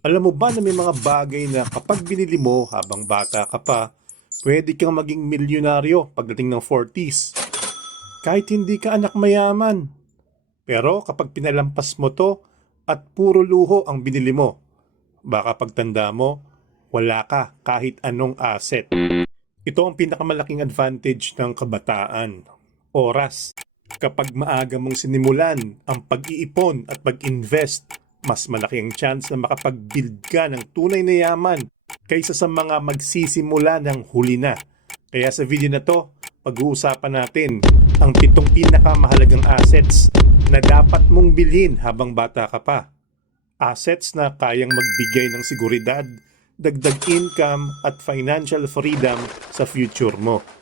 Alam mo ba na may mga bagay na kapag binili mo habang bata ka pa, pwede kang maging milyonaryo pagdating ng 40s. Kahit hindi ka anak mayaman. Pero kapag pinalampas mo to at puro luho ang binili mo, baka pagtanda mo, wala ka kahit anong asset. Ito ang pinakamalaking advantage ng kabataan. Oras. Kapag maaga mong sinimulan ang pag-iipon at pag-invest, mas malaki ang chance na makapag-build ka ng tunay na yaman kaysa sa mga magsisimula ng huli na. Kaya sa video na to, pag-uusapan natin ang pitong pinakamahalagang assets na dapat mong bilhin habang bata ka pa. Assets na kayang magbigay ng seguridad, dagdag income at financial freedom sa future mo.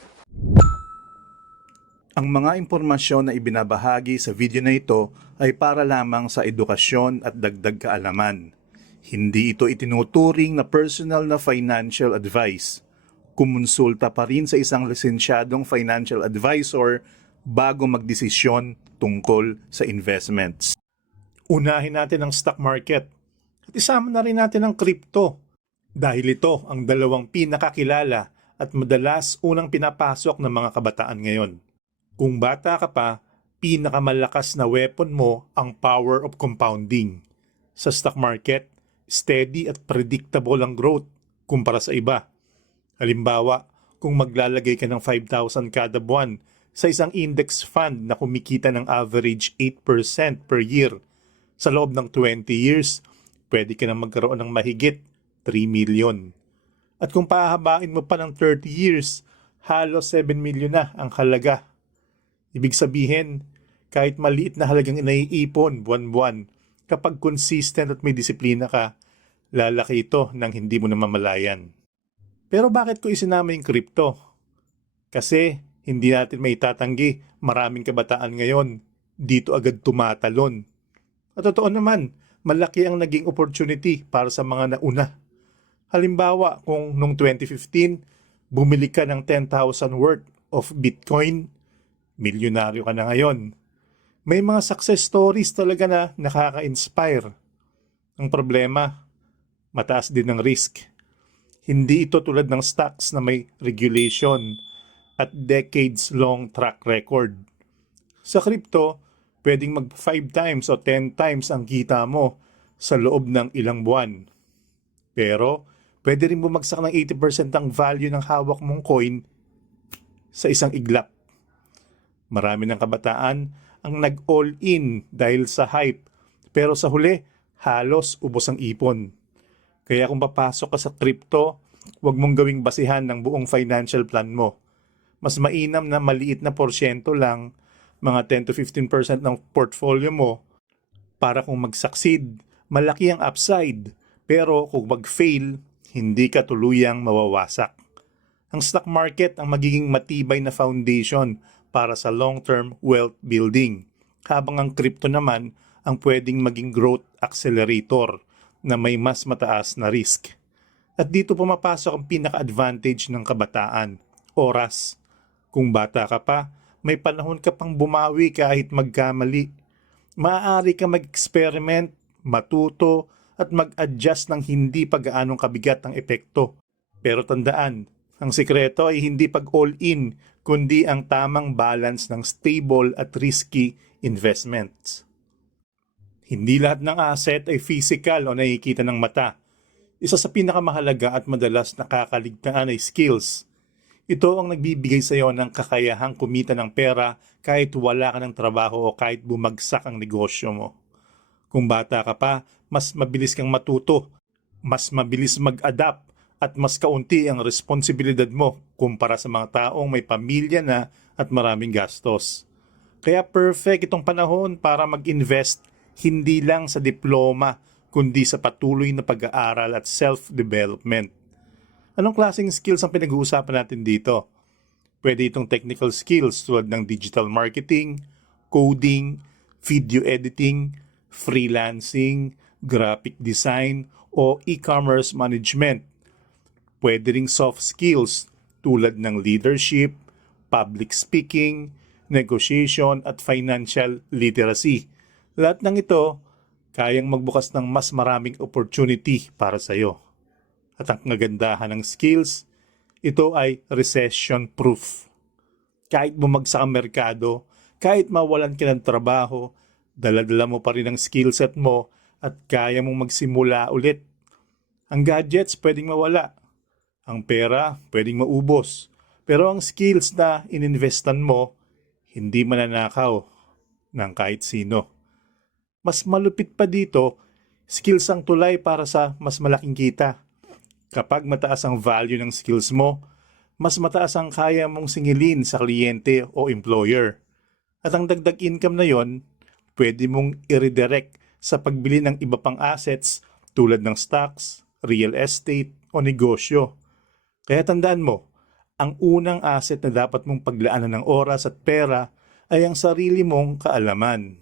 Ang mga impormasyon na ibinabahagi sa video na ito ay para lamang sa edukasyon at dagdag kaalaman. Hindi ito itinuturing na personal na financial advice. Kumonsulta pa rin sa isang lisensyadong financial advisor bago magdesisyon tungkol sa investments. Unahin natin ang stock market at isama na rin natin ang crypto dahil ito ang dalawang pinakakilala at madalas unang pinapasok ng mga kabataan ngayon. Kung bata ka pa, pinakamalakas na weapon mo ang power of compounding. Sa stock market, steady at predictable ang growth kumpara sa iba. Halimbawa, kung maglalagay ka ng 5,000 kada buwan sa isang index fund na kumikita ng average 8% per year, sa loob ng 20 years, pwede ka na magkaroon ng mahigit 3 million. At kung pahabain mo pa ng 30 years, halos 7 million na ang halaga. Ibig sabihin, kahit maliit na halagang inaiipon buwan-buwan, kapag consistent at may disiplina ka, lalaki ito nang hindi mo namamalayan. Pero bakit ko isinama yung crypto? Kasi hindi natin may tatanggi maraming kabataan ngayon dito agad tumatalon. At totoo naman, malaki ang naging opportunity para sa mga nauna. Halimbawa, kung noong 2015, bumili ka ng 10,000 worth of Bitcoin, milyonaryo ka na ngayon. May mga success stories talaga na nakaka-inspire. Ang problema, mataas din ang risk. Hindi ito tulad ng stocks na may regulation at decades-long track record. Sa crypto, pwedeng mag 5 times o 10 times ang kita mo sa loob ng ilang buwan. Pero, pwede rin bumagsak ng 80% ang value ng hawak mong coin sa isang iglap. Marami ng kabataan ang nag-all in dahil sa hype, pero sa huli, halos ubos ang ipon. Kaya kung papasok ka sa crypto, huwag mong gawing basihan ng buong financial plan mo. Mas mainam na maliit na porsyento lang, mga 10 to 15% ng portfolio mo, para kung mag-succeed, malaki ang upside. Pero kung mag-fail, hindi ka tuluyang mawawasak. Ang stock market ang magiging matibay na foundation para sa long-term wealth building, habang ang crypto naman ang pwedeng maging growth accelerator na may mas mataas na risk. At dito pumapasok ang pinaka-advantage ng kabataan, oras. Kung bata ka pa, may panahon ka pang bumawi kahit magkamali. Maaari ka mag-experiment, matuto, at mag-adjust ng hindi pag-aanong kabigat ang epekto. Pero tandaan, ang sikreto ay hindi pag all-in, kundi ang tamang balance ng stable at risky investments. Hindi lahat ng asset ay physical o nakikita ng mata. Isa sa pinakamahalaga at madalas nakakaligtaan ay skills. Ito ang nagbibigay sa iyo ng kakayahang kumita ng pera kahit wala ka ng trabaho o kahit bumagsak ang negosyo mo. Kung bata ka pa, mas mabilis kang matuto, mas mabilis mag-adapt at mas kaunti ang responsibilidad mo kumpara sa mga taong may pamilya na at maraming gastos. Kaya perfect itong panahon para mag-invest hindi lang sa diploma kundi sa patuloy na pag-aaral at self-development. Anong klaseng skills ang pinag-uusapan natin dito? Pwede itong technical skills tulad ng digital marketing, coding, video editing, freelancing, graphic design, o e-commerce management. Pwede ring soft skills tulad ng leadership, public speaking, negotiation at financial literacy. Lahat ng ito, kayang magbukas ng mas maraming opportunity para sa iyo. At ang kagandahan ng skills, ito ay recession proof. Kahit bumagsak ang merkado, kahit mawalan ka ng trabaho, daladala mo pa rin ang skill set mo at kaya mong magsimula ulit. Ang gadgets pwedeng mawala. Ang pera pwedeng maubos. Pero ang skills na ininvestan mo, hindi mananakaw ng kahit sino. Mas malupit pa dito, skills ang tulay para sa mas malaking kita. Kapag mataas ang value ng skills mo, mas mataas ang kaya mong singilin sa kliyente o employer. At ang dagdag income na yon, pwede mong i-redirect sa pagbili ng iba pang assets tulad ng stocks, real estate o negosyo. Kaya tandaan mo, ang unang asset na dapat mong paglaanan ng oras at pera ay ang sarili mong kaalaman.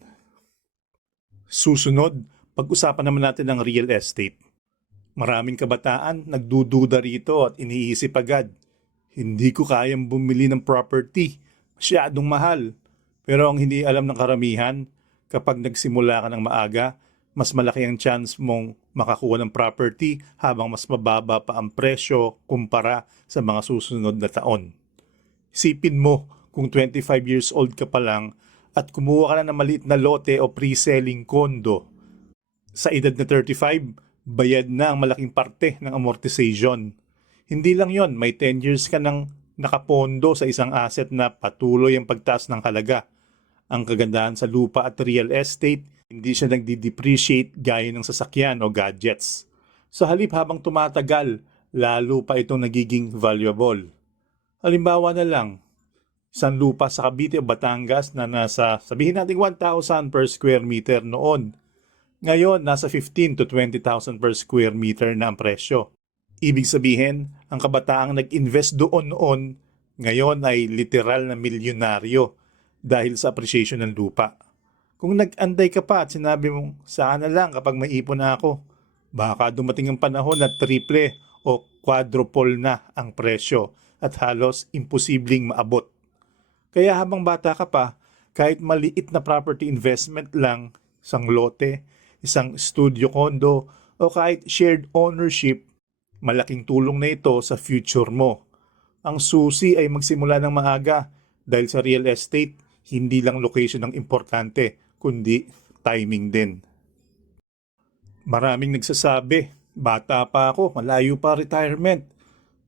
Susunod, pag-usapan naman natin ang real estate. Maraming kabataan nagdududa rito at iniisip agad, hindi ko kayang bumili ng property, masyadong mahal. Pero ang hindi alam ng karamihan, kapag nagsimula ka ng maaga, mas malaki ang chance mong makakuha ng property habang mas mababa pa ang presyo kumpara sa mga susunod na taon. Isipin mo kung 25 years old ka pa lang at kumuha ka na ng maliit na lote o pre-selling condo. Sa edad na 35, bayad na ang malaking parte ng amortization. Hindi lang yon, may 10 years ka nang nakapondo sa isang asset na patuloy ang pagtaas ng halaga. Ang kagandahan sa lupa at real estate, hindi siya nagdi-depreciate gaya ng sasakyan o gadgets. Sa halip habang tumatagal, lalo pa itong nagiging valuable. Halimbawa na lang, isang lupa sa Cavite o Batangas na nasa sabihin natin 1,000 per square meter noon. Ngayon, nasa 15 to 20,000 per square meter na ang presyo. Ibig sabihin, ang kabataang nag-invest doon noon, ngayon ay literal na milyonaryo dahil sa appreciation ng lupa. Kung nag-anday ka pa at sinabi mong, sana lang kapag may ipon na ako, baka dumating ang panahon na triple o quadruple na ang presyo at halos imposibleng maabot. Kaya habang bata ka pa, kahit maliit na property investment lang, isang lote, isang studio condo, o kahit shared ownership, malaking tulong na ito sa future mo. Ang susi ay magsimula ng maaga dahil sa real estate, hindi lang location ang importante, kundi timing din. Maraming nagsasabi, bata pa ako, malayo pa retirement.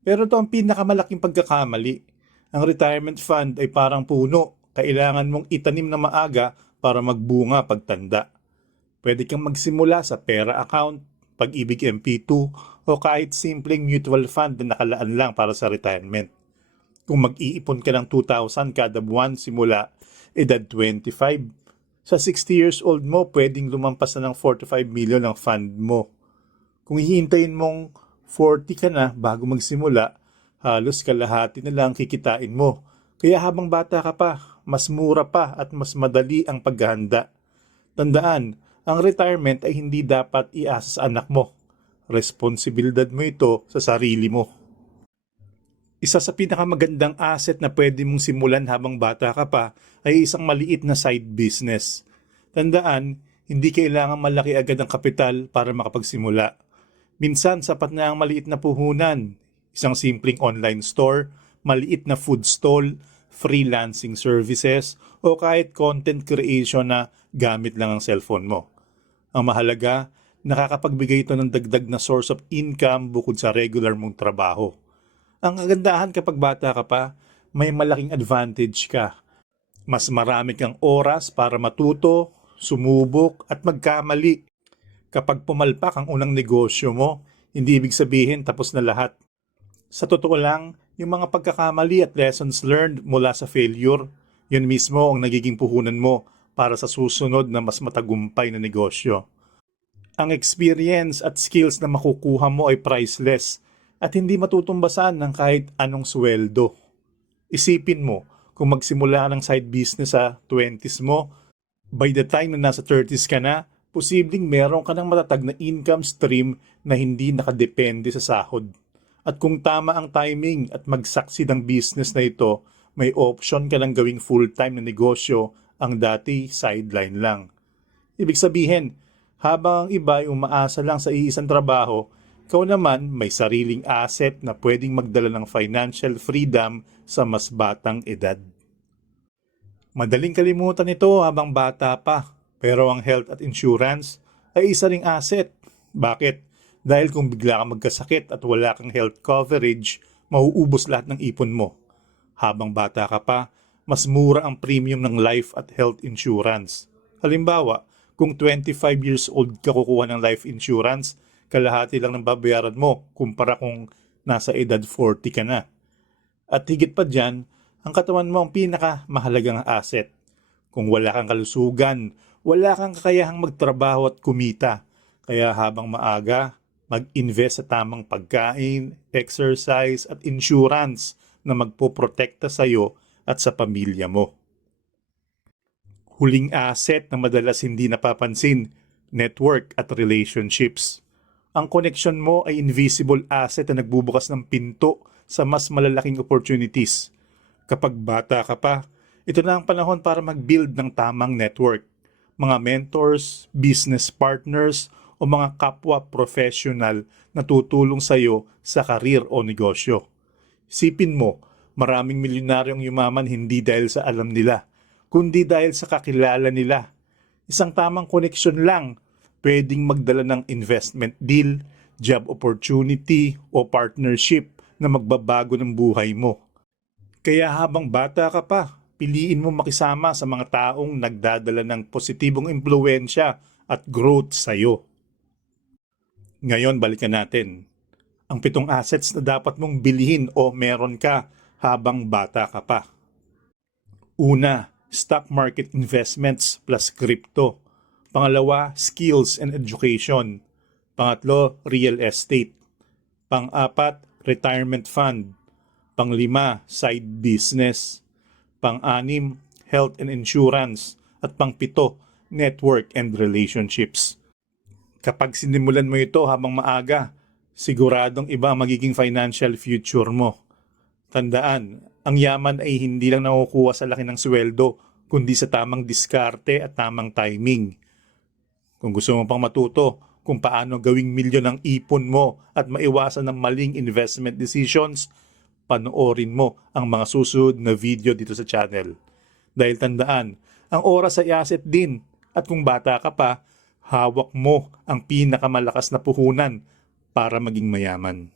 Pero ito ang pinakamalaking pagkakamali. Ang retirement fund ay parang puno. Kailangan mong itanim na maaga para magbunga pagtanda. Pwede kang magsimula sa pera account, pag-ibig MP2, o kahit simpleng mutual fund na nakalaan lang para sa retirement. Kung mag-iipon ka ng 2,000 kada buwan simula edad 25, sa 60 years old mo, pwedeng lumampas na ng 45 million ang fund mo. Kung hihintayin mong 40 ka na bago magsimula, halos kalahati na lang kikitain mo. Kaya habang bata ka pa, mas mura pa at mas madali ang paghahanda. Tandaan, ang retirement ay hindi dapat iasa sa anak mo. Responsibilidad mo ito sa sarili mo. Isa sa pinakamagandang asset na pwede mong simulan habang bata ka pa ay isang maliit na side business. Tandaan, hindi kailangan malaki agad ang kapital para makapagsimula. Minsan sapat na ang maliit na puhunan, isang simpleng online store, maliit na food stall, freelancing services, o kahit content creation na gamit lang ang cellphone mo. Ang mahalaga, nakakapagbigay ito ng dagdag na source of income bukod sa regular mong trabaho. Ang kagandahan kapag bata ka pa, may malaking advantage ka. Mas marami kang oras para matuto, sumubok at magkamali. Kapag pumalpak ang unang negosyo mo, hindi ibig sabihin tapos na lahat. Sa totoo lang, yung mga pagkakamali at lessons learned mula sa failure, yun mismo ang nagiging puhunan mo para sa susunod na mas matagumpay na negosyo. Ang experience at skills na makukuha mo ay priceless at hindi matutumbasan ng kahit anong sweldo. Isipin mo, kung magsimula ng side business sa 20s mo, by the time na nasa 30s ka na, posibleng meron ka ng matatag na income stream na hindi nakadepende sa sahod. At kung tama ang timing at magsaksid ang business na ito, may option ka lang gawing full-time na negosyo ang dati sideline lang. Ibig sabihin, Habang ang iba ay umaasa lang sa iisang trabaho, ikaw naman may sariling asset na pwedeng magdala ng financial freedom sa mas batang edad. Madaling kalimutan ito habang bata pa, pero ang health at insurance ay isa ring asset. Bakit? Dahil kung bigla kang magkasakit at wala kang health coverage, mauubos lahat ng ipon mo. Habang bata ka pa, mas mura ang premium ng life at health insurance. Halimbawa, kung 25 years old ka kukuha ng life insurance, kalahati lang ng babayaran mo kumpara kung nasa edad 40 ka na. At higit pa dyan, ang katawan mo ang pinakamahalagang asset. Kung wala kang kalusugan, wala kang kakayahang magtrabaho at kumita. Kaya habang maaga, mag-invest sa tamang pagkain, exercise at insurance na magpoprotekta sa iyo at sa pamilya mo. Huling asset na madalas hindi napapansin, network at relationships. Ang connection mo ay invisible asset na nagbubukas ng pinto sa mas malalaking opportunities. Kapag bata ka pa, ito na ang panahon para mag-build ng tamang network. Mga mentors, business partners, o mga kapwa professional na tutulong sa iyo sa karir o negosyo. Sipin mo, maraming milyonaryong yumaman hindi dahil sa alam nila, kundi dahil sa kakilala nila. Isang tamang koneksyon lang, pwedeng magdala ng investment deal, job opportunity, o partnership na magbabago ng buhay mo. Kaya habang bata ka pa, piliin mo makisama sa mga taong nagdadala ng positibong impluensya at growth sa iyo. Ngayon, balikan natin. Ang pitong assets na dapat mong bilhin o meron ka habang bata ka pa. Una, stock market investments plus crypto. Pangalawa, skills and education. Pangatlo, real estate. Pang-apat, retirement fund. Panglima, side business. Pang-anim, health and insurance. At pangpito, network and relationships. Kapag sinimulan mo ito habang maaga, siguradong iba ang magiging financial future mo. Tandaan, ang yaman ay hindi lang nakukuha sa laki ng sweldo, kundi sa tamang diskarte at tamang timing. Kung gusto mo pang matuto kung paano gawing milyon ang ipon mo at maiwasan ng maling investment decisions, panoorin mo ang mga susunod na video dito sa channel. Dahil tandaan, ang oras ay asset din at kung bata ka pa, hawak mo ang pinakamalakas na puhunan para maging mayaman.